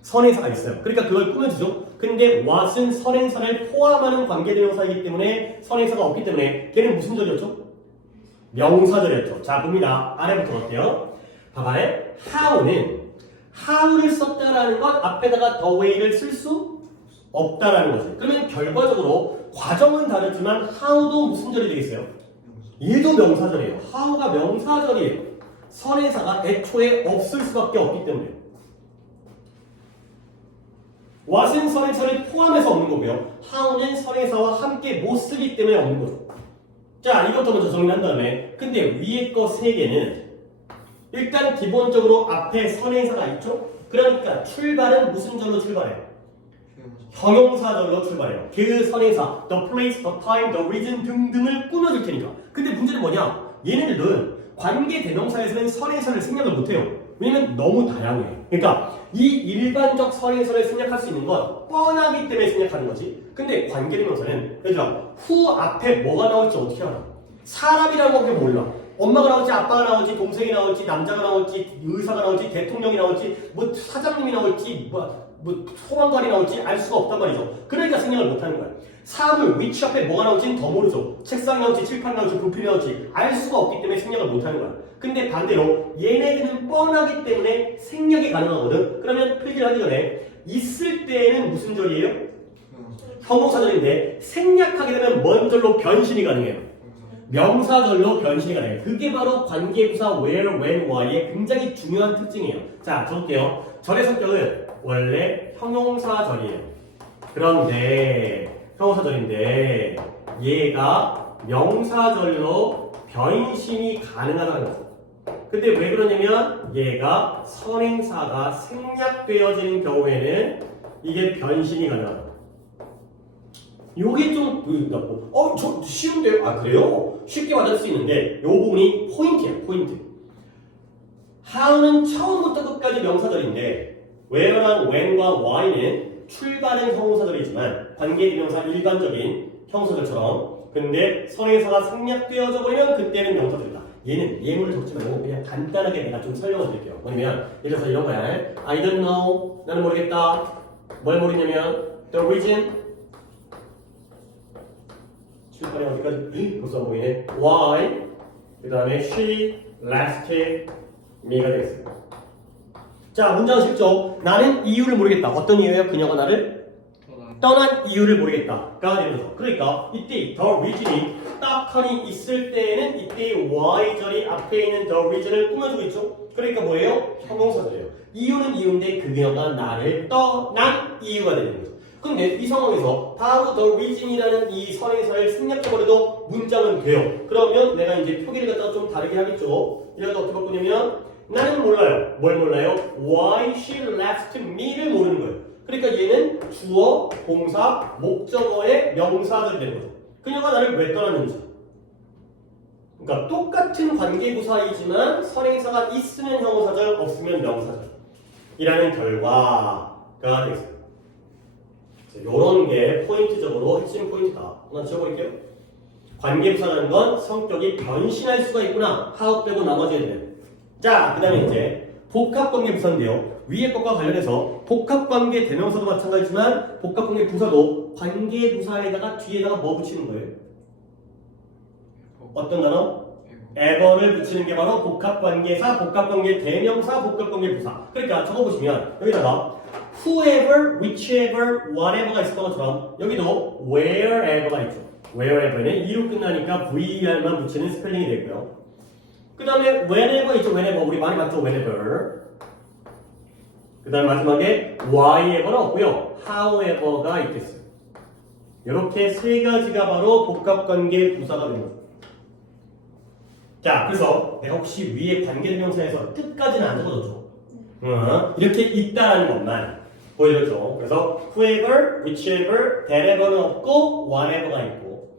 선행사가 있어요. 그러니까 그걸 꾸며주죠. 근데 what은 선행사를 포함하는 관계대명사이기 때문에 선행사가 없기 때문에 걔는 무슨 절이었죠? 명사절이었죠. 자, 봅니다. 아래부터 갈게요. 봐봐요. how를 썼다라는 건 앞에다가 the way를 쓸 수 없다라는 거지. 그러면 결과적으로 과정은 다르지만 how도 무슨 절이 되겠어요? 얘도 명사절이에요. how가 명사절이에요. 선행사가 애초에 없을 수밖에 없기 때문에. what은 선행사를 포함해서 없는 거고요. how는 선행사와 함께 못 쓰기 때문에 없는 거죠. 자, 이것도 먼저 정리한 다음에 근데 위에 거 세 개는 일단 기본적으로 앞에 선행사가 있죠? 그러니까 출발은 무슨 절로 출발해요? 형용사절로 출발해요. 그 선행사, the place, the time, the reason 등등을 꾸며줄 테니까. 근데 문제는 뭐냐? 얘네들은 관계 대명사에서는 선행사를 생략을 못해요. 왜냐면 너무 다양해. 그러니까 이 일반적 선행사를 생략할 수 있는 건 뻔하기 때문에 생략하는 거지. 근데 관계 대명사는 얘들아 who 앞에 뭐가 나올지 어떻게 알아? 사람이라는 거 그게 몰라. 엄마가 나올지 아빠가 나올지 동생이 나올지 남자가 나올지 의사가 나올지 대통령이 나올지 뭐 사장님이 나올지 뭐 소방관이 나올지 알 수가 없단 말이죠. 그러니까 생략을 못하는 거야. 사물, 위치 앞에 뭐가 나올지는 더 모르죠. 책상이 나올지, 칠판 나올지, 부필이 나올지 알 수가 없기 때문에 생략을 못하는 거야. 근데 반대로 얘네들은 뻔하기 때문에 생략이 가능하거든. 그러면 필기를 하기 전에 있을 때에는 무슨 절이에요? 형용사절인데 생략하게 되면 뭔 절로 변신이 가능해요? 명사절로 변신이 가능해요. 그게 바로 관계부사 where, when, why의 굉장히 중요한 특징이에요. 자, 적을게요. 절의 성격은 원래 형용사절이에요. 그런데 형용사절인데 얘가 명사절로 변신이 가능하다는 거죠. 근데 왜 그러냐면 얘가 선행사가 생략되어지는 경우에는 이게 변신이 가능하다. 요게 좀 저 쉬운데요? 아 그래요? 쉽게 받을 수 있는데 요 부분이 포인트야. 포인트. how는 처음부터 끝까지 명사절인데 where랑 when과 why는 출발은 형용사절이지만 관계대명사 일반적인 형용사절처럼 근데 선행사가 생략되어져 버리면 그때는 명사절이다. 얘는 예문을 적지 말고 그냥 간단하게 내가 좀 설명을 드릴게요. 뭐냐면 예를 들어서 이런 거야. I don't know. 나는 모르겠다. 뭘 모르냐면 the reason 출발이 어디까지? 벌써 보이네. Why? 그 다음에 she left me가 되겠습니다. 자, 문장은 쉽죠? 나는 이유를 모르겠다. 어떤 이유예요? 그녀가 나를 떠난 이유를 모르겠다가 되면서 그러니까 이때 the reason이 딱하니 있을 때에는 이때 why절이 앞에 있는 the reason을 꾸며주고 있죠? 그러니까 뭐예요? 형용사절이에요. 이유는 이유인데 그녀가 나를 떠난 이유가 되는 거죠. 근데 이 상황에서 바로 the reason이라는 이 선행사를 생략해버려도 문장은 돼요. 그러면 내가 이제 표기를 갖다가 좀 다르게 하겠죠. 이래서 어떻게 바꾸냐면 나는 몰라요. 뭘 몰라요? Why she left me를 모르는 거예요. 그러니까 얘는 주어, 동사, 목적어의 명사절이 되는 거죠. 그녀가 나를 왜 떠났는지. 그러니까 똑같은 관계부사이지만 선행사가 있으면 형용사절, 없으면 명사절. 이라는 결과가 되겠습니다. 이런 게 포인트적으로 핵심 포인트다. 하나 지워버릴게요. 관계부사라는 건 성격이 변신할 수가 있구나. 하우 빼고 나머지 애들은. 자, 그 다음에 이제 복합관계부사인데요. 위의 것과 관련해서 복합관계 대명사도 마찬가지지만 복합관계부사도 관계부사에다가 뒤에다가 뭐 붙이는 거예요? 어떤 단어? ever를 붙이는 게 바로 복합관계사, 복합관계 대명사, 복합관계부사. 그러니까 적어보시면 여기다가 whoever, whichever, whatever가 있었던 것처럼 여기도 wherever가 있죠. wherever는 e로 끝나니까 ver만 붙이는 스펠링이 되고요. 그 다음에 whenever 있죠. whenever 우리 많이 봤죠. whenever. 그 다음에 마지막에 whyever는 없고요. however가 있겠어요. 이렇게 세 가지가 바로 복합관계 부사가 됩니다. 자, 그래서 내가 혹시 위에 관계대명사에서 끝까지는 안 적어줬죠. 이렇게 있다라는 것만 보여줬죠. 그래서 whoever, whichever, thatever는 없고 whatever가 있고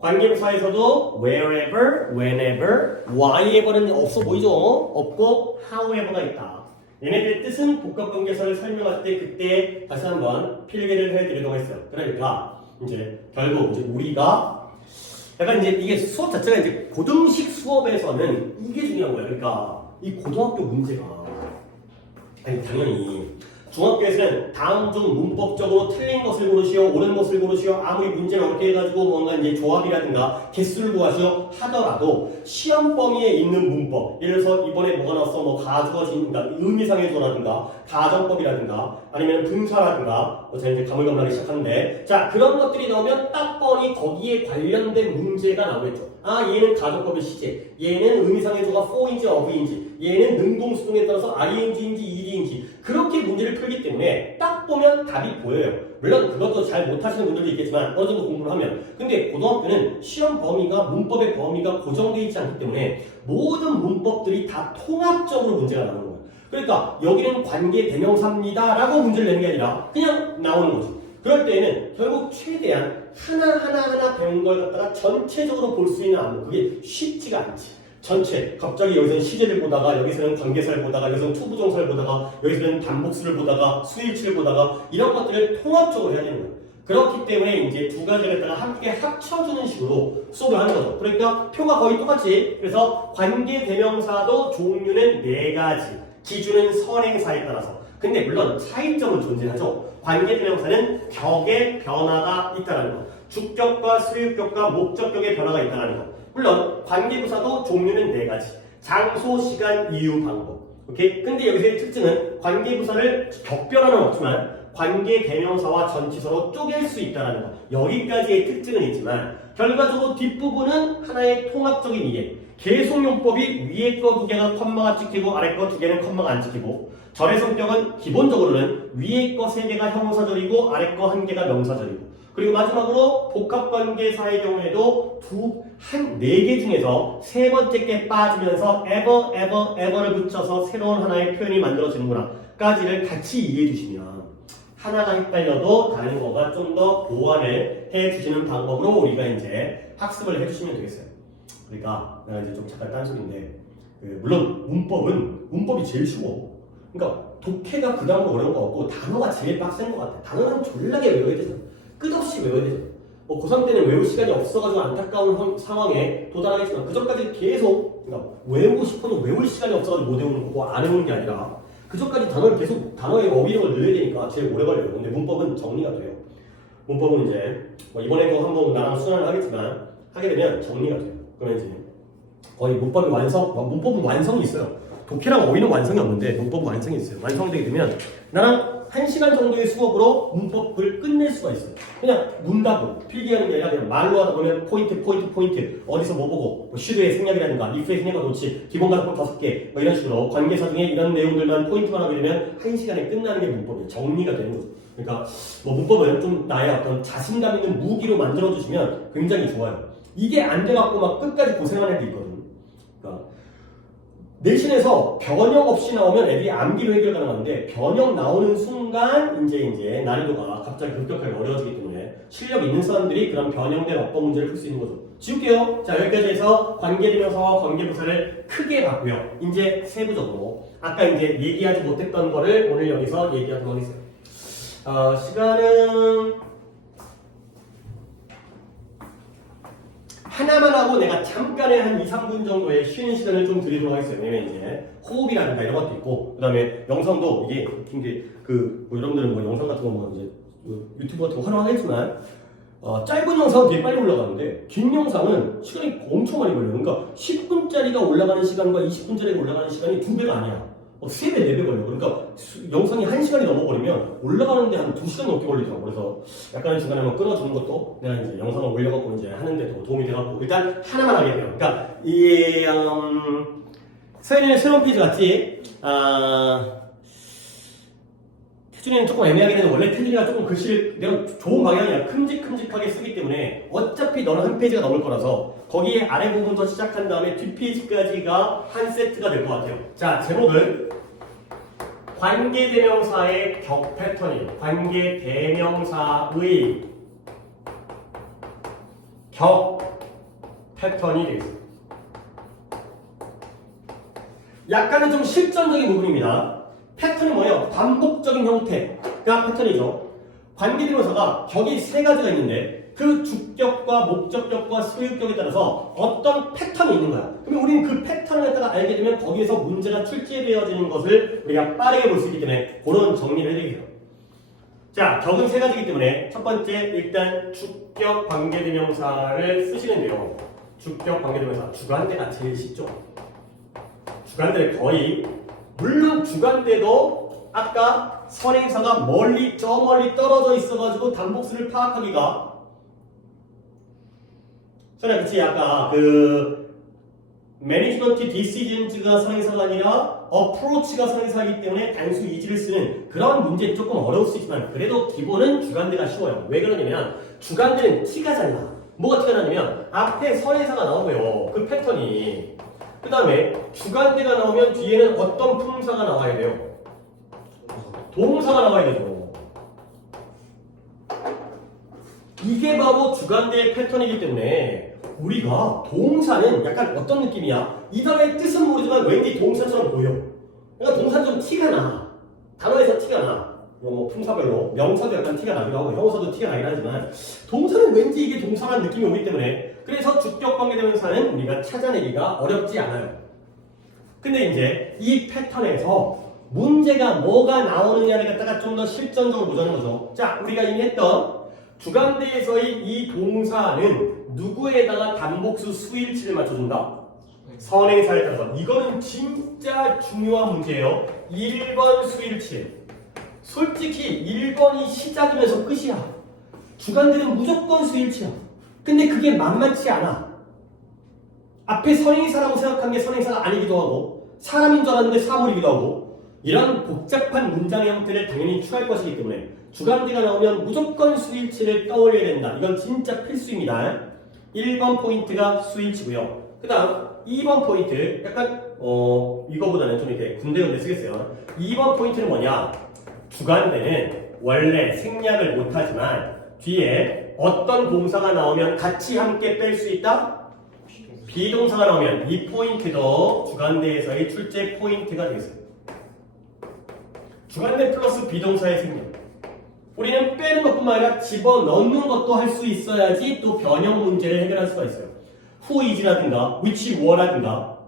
관계부사에서도 wherever, whenever, whyever는 없어 보이죠? 없고 however가 있다. 얘네들의 뜻은 복합관계사를 설명할 때 그때 다시 한번 필기를 해드리도록 했어요. 그러니까 이제 결국 이제 우리가 약간 이제 이게 수업 자체가 이제 고등식 수업에서는 이게 중요한 거예요. 그러니까 이 고등학교 문제가 아니 당연히 중학교에서는 다음 중 문법적으로 틀린 것을 고르시오, 옳은 것을 고르시오. 아무리 문제를 어렵게 해가지고 뭔가 이제 조합이라든가 개수를 구하시오 하더라도 시험 범위에 있는 문법, 예를 들어서 이번에 뭐가 나왔어, 뭐 가주어진, 그러니까 의미상의 조라든가 가정법이라든가 아니면 분사라든가, 제가 이제 가물가물하기 시작하는데, 자 그런 것들이 나오면 딱 뻔히 거기에 관련된 문제가 나오겠죠. 아 얘는 가정법의 시제, 얘는 의미상의 조가 for인지 of인지, 얘는 능동수동에 따라서 ing인지 ed인지 그렇게 문제를 풀기 때문에 딱 보면 답이 보여요. 물론 그것도 잘 못하시는 분들도 있겠지만 어느 정도 공부를 하면. 근데 고등학교는 시험 범위가, 문법의 범위가 고정되어 있지 않기 때문에 모든 문법들이 다 통합적으로 문제가 나오는 거예요. 그러니까 여기는 관계 대명사입니다 라고 문제를 내는 게 아니라 그냥 나오는 거죠. 그럴 때에는 결국 최대한 하나 배운 걸 갖다가 전체적으로 볼 수 있는 안무, 그게 쉽지가 않지. 전체, 갑자기 여기서는 시제를 보다가, 여기서는 관계사를 보다가, 여기서는 투부정사를 보다가, 여기서는 단복수를 보다가, 수일치를 보다가, 이런 것들을 통합적으로 해야 되는 거예요. 그렇기 때문에 이제 두 가지를 갖다가 함께 합쳐주는 식으로 수업을 하는 거죠. 그러니까 표가 거의 똑같지. 그래서 관계대명사도 종류는 4가지, 기준은 선행사에 따라서. 근데 물론 차이점은 존재하죠. 관계대명사는 격의 변화가 있다는 거. 주격과 소유격과 목적격의 변화가 있다는 거. 물론 관계부사도 종류는 4가지. 장소, 시간, 이유, 방법. 오케이? 근데 여기서의 특징은 관계부사를 격변화는 없지만 관계 대명사와 전치사로 쪼갤 수 있다는 거. 여기까지의 특징은 있지만 결과적으로 뒷부분은 하나의 통합적인 이해. 계속용법이 위에 거 2개가 컴마가 찍히고 아래 거 2개는 컴마가 안 찍히고 절의 성격은 기본적으로는 위에 거 3개가 형용사절이고 아래 거 1개가 명사절이고 그리고 마지막으로 복합관계사의 경우에도 4개 중에서 3번째 게 빠지면서 ever를 붙여서 새로운 하나의 표현이 만들어지는구나 까지를 같이 이해해 주시면 하나가 헷갈려도 다른 거가 좀 더 보완을 해 주시는 방법으로 우리가 이제 학습을 해 주시면 되겠어요. 그러니까 내가 이제 좀 잠깐 딴소리인데 물론 문법이 제일 쉬워. 그러니까 독해가 그 다음으로 어려운 거 없고 단어가 제일 빡센 것 같아. 단어는 졸라게 외워야 되잖아. 끝없이 외워야 되잖아. 뭐 고3 때는 외울 시간이 없어가지고 안타까운 상황에 도달하겠지만 그전까지 계속 그러니까 외우고 싶어도 외울 시간이 없어가지고 못 외우는 거고 안 외우는 게 아니라 그전까지 단어를 계속 단어의 어휘력을 넣어야 되니까 제일 오래 걸려요. 근데 문법은 정리가 돼요. 문법은 이제 뭐 이번에도 한번 나랑 수련을 하겠지만 하게 되면 정리가 돼요. 그러면 이제 거의 문법은 완성이 있어요. 독해랑 어휘는 완성이 없는데 문법은 완성이 있어요. 완성되게 되면 나랑 1시간 정도의 수업으로 문법을 끝낼 수가 있어요. 그냥 문다고 필기하는 게 아니라 그냥 말로 하다 보면 포인트 어디서 뭐 보고 뭐 슈드의 생략이라든가 if의 생략과 놓치 기본 가사법 5개 뭐 이런 식으로 관계사 중에 이런 내용들만 포인트만 하게 되면 1시간에 끝나는 게 문법이에요. 정리가 되는 거죠. 그러니까 뭐 문법은 좀 나의 어떤 자신감 있는 무기로 만들어주시면 굉장히 좋아요. 이게 안 돼갖고 막 끝까지 고생하는 애들 있거든. 그러니까 내신에서 변형 없이 나오면 애들이 암기로 해결 가능한데 변형 나오는 순간 이제 난이도가 갑자기 급격하게 어려워지기 때문에 실력 있는 사람들이 그런 변형된 어법 문제를 풀 수 있는 거죠. 지울게요. 자 여기까지 해서 관계대명사와 관계부사를 크게 봤고요. 이제 세부적으로 아까 이제 얘기하지 못했던 거를 오늘 여기서 얘기하도록 하겠습니다. 시간은 하나만 하고 내가 잠깐의 한 2, 3분 정도의 쉬는 시간을 좀 드리도록 하겠어요. 왜냐면 이제 호흡이라든가 이런 것도 있고, 그 다음에 영상도 이게 굉장히 뭐 여러분들은 뭐 영상 같은 거 뭐 이제 유튜브 같은 거 활용하겠지만, 짧은 영상은 되게 빨리 올라가는데, 긴 영상은 시간이 엄청 많이 걸려요. 그러니까 10분짜리가 올라가는 시간과 20분짜리가 올라가는 시간이 2배가 아니야. 3배, 4배 걸려. 그러니까 영상이 1시간이 넘어버리면 올라가는데 한 2시간 넘게 걸리더라고. 그래서 약간의 중간에 한번 끊어주는 것도 내가 이제 영상을 올려갖고 이제 하는데 더 도움이 돼갖고 일단 하나만 하게 돼요. 그러니까 이 서현이는 새로운 페이지 같지? 태준이는 조금 애매하긴 해도 원래 태준이가 조금 글씨를 내가 좋은 방향이야. 큼직큼직하게 쓰기 때문에 어차피 너는 한 페이지가 넘을 거라서 거기에 아래 부분부터 시작한 다음에 뒷페이지까지가 한 세트가 될 것 같아요. 자, 제목은 관계대명사의 격 패턴이에요. 관계대명사의 격 패턴이 되겠습니다. 약간은 좀 실전적인 부분입니다. 패턴이 뭐예요? 반복적인 형태가 패턴이죠. 관계대명사가 격이 3가지가 있는데 그 주격과 목적격과 소유격에 따라서 어떤 패턴이 있는 거야. 그러면 우리는 그 패턴을 갖다가 알게 되면 거기에서 문제가 출제되어지는 것을 우리가 빠르게 볼 수 있기 때문에 그런 정리를 해드릴게요. 자, 격은 3가지이기 때문에 첫 번째 일단 주격 관계대명사를 쓰시는데요. 주격 관계대명사 주관대가 제일 쉽죠. 주관대를 거의 물론 주관대도 아까 선행사가 저 멀리 떨어져 있어가지고 단복수를 파악하기가 그치 아까 매니지먼트 디시전즈가 선행사가 아니라 어프로치가 선행사이기 때문에 단수 이지를 쓰는 그런 문제는 조금 어려울 수 있지만 그래도 기본은 주관대가 쉬워요. 왜 그러냐면 주관대는 티가 잘 나. 뭐가 티가 나냐면 앞에 선행사가 나오고요. 그 패턴이 그 다음에 주관대가 나오면 뒤에는 어떤 품사가 나와야 돼요? 동사가 나와야 되죠. 이게 바로 주관대의 패턴이기 때문에 우리가 동사는 약간 어떤 느낌이야? 이 단어의 뜻은 모르지만 왠지 동사처럼 보여. 그러니까 동사는 좀 티가 나. 단어에서 티가 나. 뭐 품사별로 명사도 약간 티가 나기도 하고 형용사도 티가 나긴 하지만 동사는 왠지 이게 동사라는 느낌이 오기 때문에 그래서 주격 관계대명사는 우리가 찾아내기가 어렵지 않아요. 근데 이제 이 패턴에서 문제가 뭐가 나오느냐를 갖다가 좀 더 실전적으로 보자는 거죠. 자, 우리가 이미 했던 주간대에서의 이 동사는 누구에다가 단복수 수일치를 맞춰준다? 선행사에 따라서. 이거는 진짜 중요한 문제예요. 1번 수일치. 솔직히 1번이 시작이면서 끝이야. 주간대는 무조건 수일치야. 근데 그게 만만치 않아. 앞에 선행사라고 생각한 게 선행사가 아니기도 하고 사람인 줄 알았는데 사물이기도 하고 이런 복잡한 문장의 형태를 당연히 취할 것이기 때문에 주간대가 나오면 무조건 수일치를 떠올려야 된다. 이건 진짜 필수입니다. 1번 포인트가 수일치고요. 그 다음 2번 포인트 약간 이거보다는 좀 이렇게 군데군데 쓰겠어요. 2번 포인트는 뭐냐? 주간대는 원래 생략을 못하지만 뒤에 어떤 동사가 나오면 같이 함께 뺄 수 있다? 비동사가 나오면 이 포인트도 주간대에서의 출제 포인트가 되겠어요. 주간대 플러스 비동사의 생략. 우리는 빼는 것뿐만 아니라 집어넣는 것도 할 수 있어야지 또 변형 문제를 해결할 수가 있어요. who is라든가 which were라든가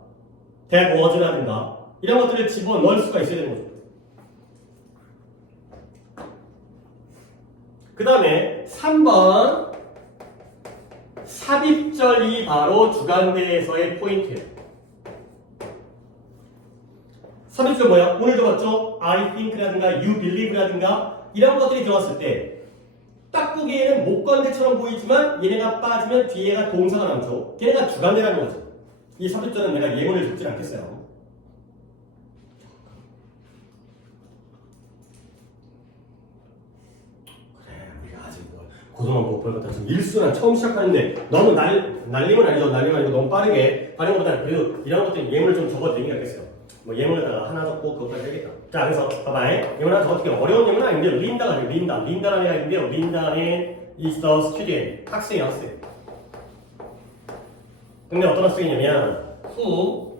that was라든가 이런 것들을 집어넣을 수가 있어야 되는 거죠. 그 다음에 3번 삽입절이 바로 주간대에서의 포인트예요. 삽입절 뭐야? 오늘도 봤죠? I think라든가 you believe라든가 이런 것들이 들어왔을 때 딱 보기에는 목건대처럼 보이지만 얘네가 빠지면 뒤에가 동사가 남죠. 걔네가 주간대라는 거죠. 이 삽입절은 내가 예문을 듣지 않겠어요. 고등학교 목표를 갖다 지금 일수랑 처음 시작하는데 너무 날리면 아니고 너무 빠르게 하는 것보다는 그래도 이런 것들 예문을 좀 적어드리는 게 낫겠어요. 뭐 예문에다가 하나 적고 그것까지 해야겠다. 자, 그래서 봐봐요. 예문 하나 적어드릴게요. 어려운 예문은 아닌데 린다가 아니고 린다라는 애가 있는데요. 린다는 is the student. 학생이야, 학생. 근데 어떤 학생이냐면 who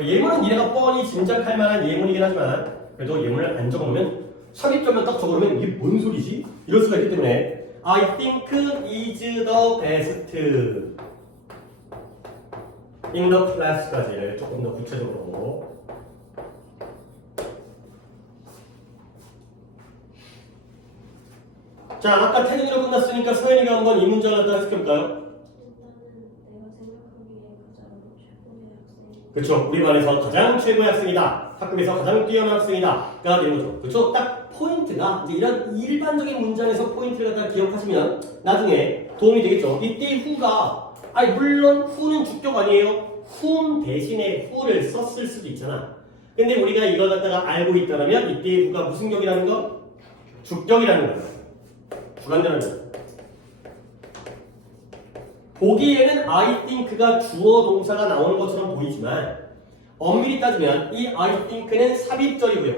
예문은 니네가 뻔히 짐작할 만한 예문이긴 하지만 그래도 예문을 안 적어놓으면 삽입점만 딱 적어놓으면 이게 뭔 소리지? 이럴 수가 있기 때문에 I think is the best in the class까지를 조금 더 구체적으로. 자, 아까 태경이로 끝났으니까 서현이가 한번 이 문장을 갖다 해석해볼까요? 그쵸, 우리 반에서 가장 최고의 학생이다. 학급에서 가장 뛰어난 학생이다.가 되는 거죠. 그쵸? 딱 포인트가 이제 이런 일반적인 문장에서 포인트를 갖다 기억하시면 나중에 도움이 되겠죠. 이때 who가 물론 who는 주격 아니에요. whom 대신에 who를 썼을 수도 있잖아. 근데 우리가 이걸 갖다가 알고 있다면 이때 who가 무슨 격이라는 거? 주격이라는 거예요. 주관되는 거. 보기에는 I think가 주어 동사가 나오는 것처럼 보이지만 엄밀히 따지면 이 I think는 삽입절이고요.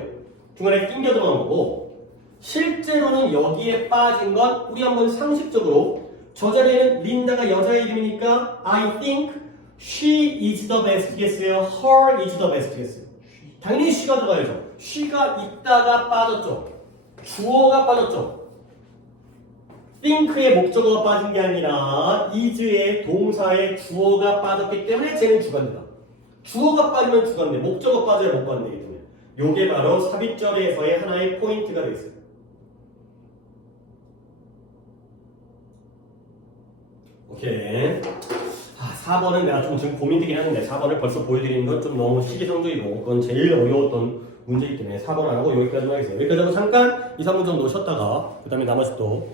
중간에 낑겨 들어간 거고 실제로는 여기에 빠진 건 우리 한번 상식적으로 저 자리에는 린다가 여자의 이름이니까 I think she is the best겠어요? her is the best겠어요? 당연히 she가 들어가야죠. she가 있다가 빠졌죠. 주어가 빠졌죠. think의 목적어가 빠진 게 아니라 is의 동사의 주어가 빠졌기 때문에 쟤는 주관되다. 주어가 빠지면 주관돼. 목적어 빠져야 못 관되기 때문에. 요게 바로 삽입절에서의 하나의 포인트가 되겠어요. 오케이. 4번은 내가 좀 지금 고민되긴 하는데 4번을 벌써 보여드리는 건 좀 너무 시기성적이고 그건 제일 어려웠던 문제이기 때문에 4번 안 하고 여기까지만 하겠습니다. 여기까지 하고 잠깐 2, 3분 정도 쉬었다가 그 다음에 나머지 또